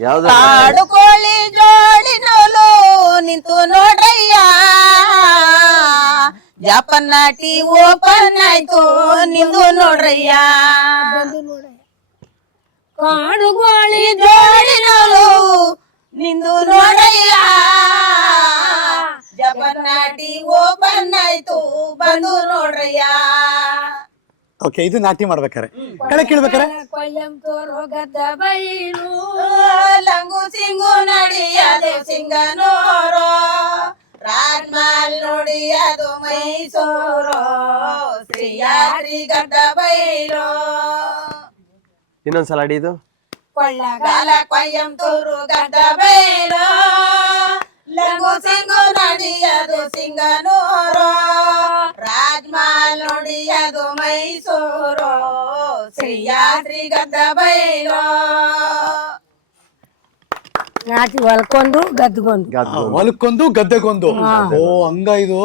ಯಾವ್ದು? ಕಾಡು ಕೋಳಿ ಜೋಡಿ ನೋಲು ನಿಂತು ನೋಡ್ರಯ್ಯ, ಜಾಪನ್ ನಾಟಿ ಓಪನ್ ಆಯ್ತು ನಿಂದು ನೋಡ್ರಯ್ಯ. ಕಾಡು ಕೋಳಿ ಜೋಡಿ ನೋಲು ನಿಂದು ನೋಡ್ರಯ್ಯ, ಜಾಪನ್ ನಾಟಿ ಓಪನ್ ಆಯ್ತು ಬಂದು ನೋಡ್ರಯ್ಯ. ಓಕೆ, ಇದು ನಾಟಿ ಮಾಡ್ಬೇಕಾರೆ. ಕಡೆ ಕೇಳ್ಬೇಕಾರೆ ಕೊಯ್ಯಂತೋರು ಗದ್ದ ಬೈಲು, ಲಂಗು ಸಿಂಗು ನಡಿಯದು ಸಿಂಗನೂರು, ರಾಜ್ಮಹಲ್ ನೋಡಿಯದು ಮೈಸೂರು, ಶ್ರೀಯಾದ್ರಿ ಗದ್ದ ಬೈಲು. ಇನ್ನೊಂದ್ಸಲ ಅಡಿ ಇದು. ಕೊಳ್ಳಗಾಲ ಕೊಯ್ಯಂತೂರು ಗದ್ದ ಬೈಲು, ಲಂಗು ಸಿಂಗು ನಡಿಯದು ಸಿಂಗನೂರು, ರಾಜ್ಮಹಲ್ ನೋಡಿಯದು ಮೈಸೂರು, ಶ್ರೀಯಾದ್ರಿ ಗದ್ದ ಬೈಲು. ನಾಟಿ ಹೊಲ್ಕೊಂಡು ಗದ್ದುಗೊಂದು ಹೊಲಕ್ಕೊಂದು ಗದ್ದೆಗೊಂದು. ಓ ಹಂಗ ಇದು.